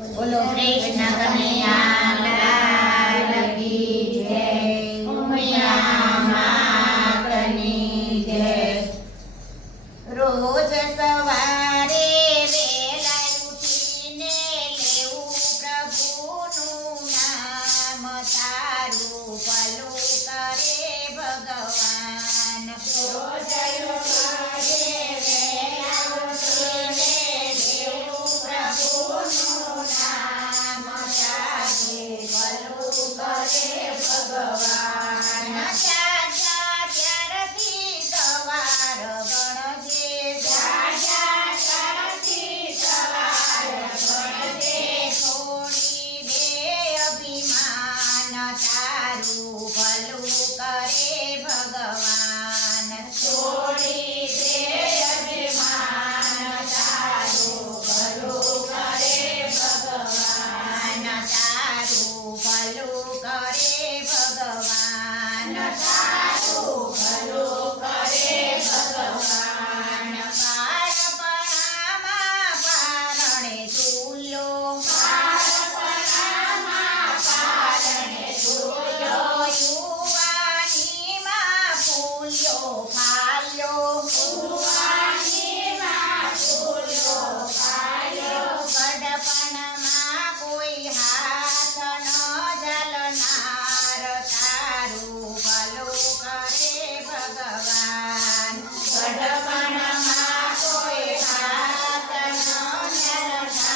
બોલો કૃષ્ણ કનૈયા લાલ કી જય, ઉમિયા માતની જય। રોજ સવારે વેલા ઉઠીને લેવું પ્રભુનું નામ, તારું ભલું કરે ભગવાન। રોજ સવારે વેલા ઉઠીને લેવું પ્રભુનું નામ, તારું ભલું કરે ભગવાન। ત્યારથી સવાર ગણજે, ત્યારથી સવાર ગણજે, છોડી દે અભિમાન, તારું ભલું કરે ભગવાન। છોડી દે અભિમાન, તારું ભલું કરે ભગવાન, તારું ભલું કરે ભગવાન, તારું ભલું કરે ભગવાન। બાળપણામાં પારણે ઝૂલ્યો, બાળપણામાં પારણે ઝૂલ્યો, યુવાનીમાં ફૂલ્યો ફાલ્યો, યુવાનીમાં ફૂલ્યો ફાલ્યો, ગડપણમાં કોઈ હાથ ન ઝાલનાર, તારું ભલું કરે ભગવાન। ગડપણમાં કોઈ હાથ ન ઝાલનાર,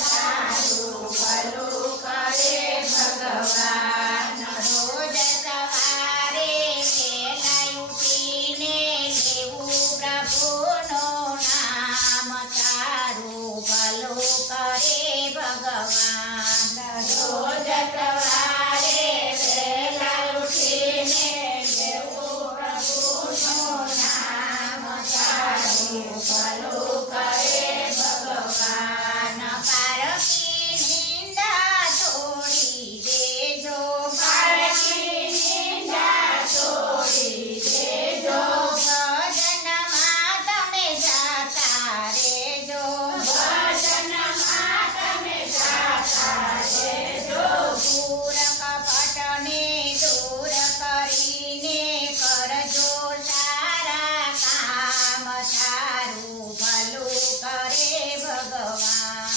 તારું ભલું કરે ભગવાન। રોજ સવારે વહેલા ઉઠીને લેવું પ્રભુનું નામ, તારું ભલું કરે ભગવાન। રોજ સવારે વહેલા ઉઠીને લેવું પ્રભુનું નામ, તારું ભલું કરે ભગવાન। પારકી નિંદા છોડી દેજો, પારકી નિંદા છોડી દેજો, ભજનમાં તમે જાતા રહેજો, ભજનમાં તમે જાતા રહેજો, પૂર કપટને દૂર કરીને કરજો સારા કામ, તારું ભલું કરે ભગવાન।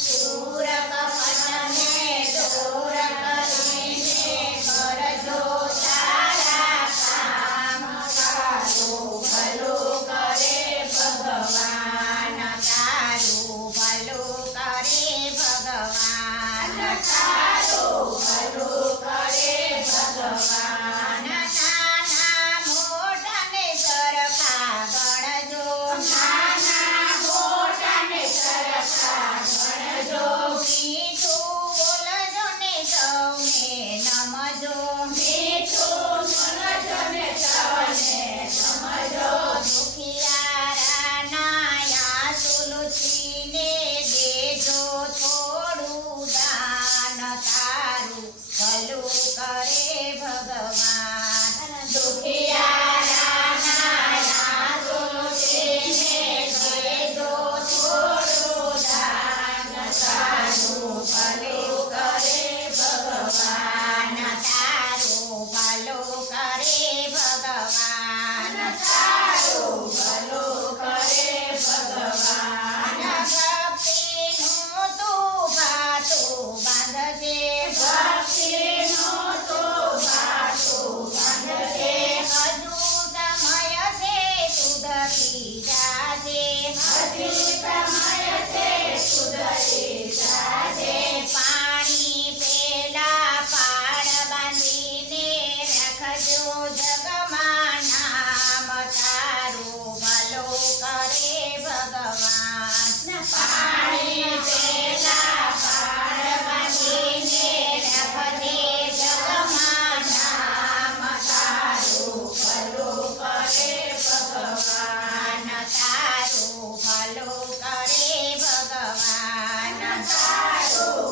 પૂર કપટને દૂર કરીને કરજો સારા કામ, તારું ભલું કરે ભગવાન, તારું ભલું કરે ભગવાન, તારું ભલું કરે ભગવાન। નાના મોટાને સરખા ગણજો, નાના મોટાને સરખા ગણજો, મીઠું બોલજો ને સૌને નમજો, મીઠું બોલજો ને સૌને નમજો, દુખિયારાના આંસુ લૂછીને દેજો થોડું દાન, તારું ભલું કરે ભગવાન। દુખિયારાના આંસુ લૂછીને દેજો થોડું દાન, તારું ભલું કરે ભગવાન, તારું ભલું કરે ભગવાન, તારું ભલું કરે ભગવાન। ભક્તિનું તું ભાતું બાંધજે, ભક્તિનું તું ભાતું બાંધજે, હજુ સમય છે સુધરી જાજે, હજુ સમય છે સુધરી જાજે, પાણી પેલા પાડ બાંધીને રાખજો જગમાં નામ, તારું ભલું કરે ભગવાન। પાણી પેલા પાડ બાંધીને રાખજે જગમાં નામ, તારું ભલું કરે ભગવાન, તારું ભલું કરે ભગવાન, તારું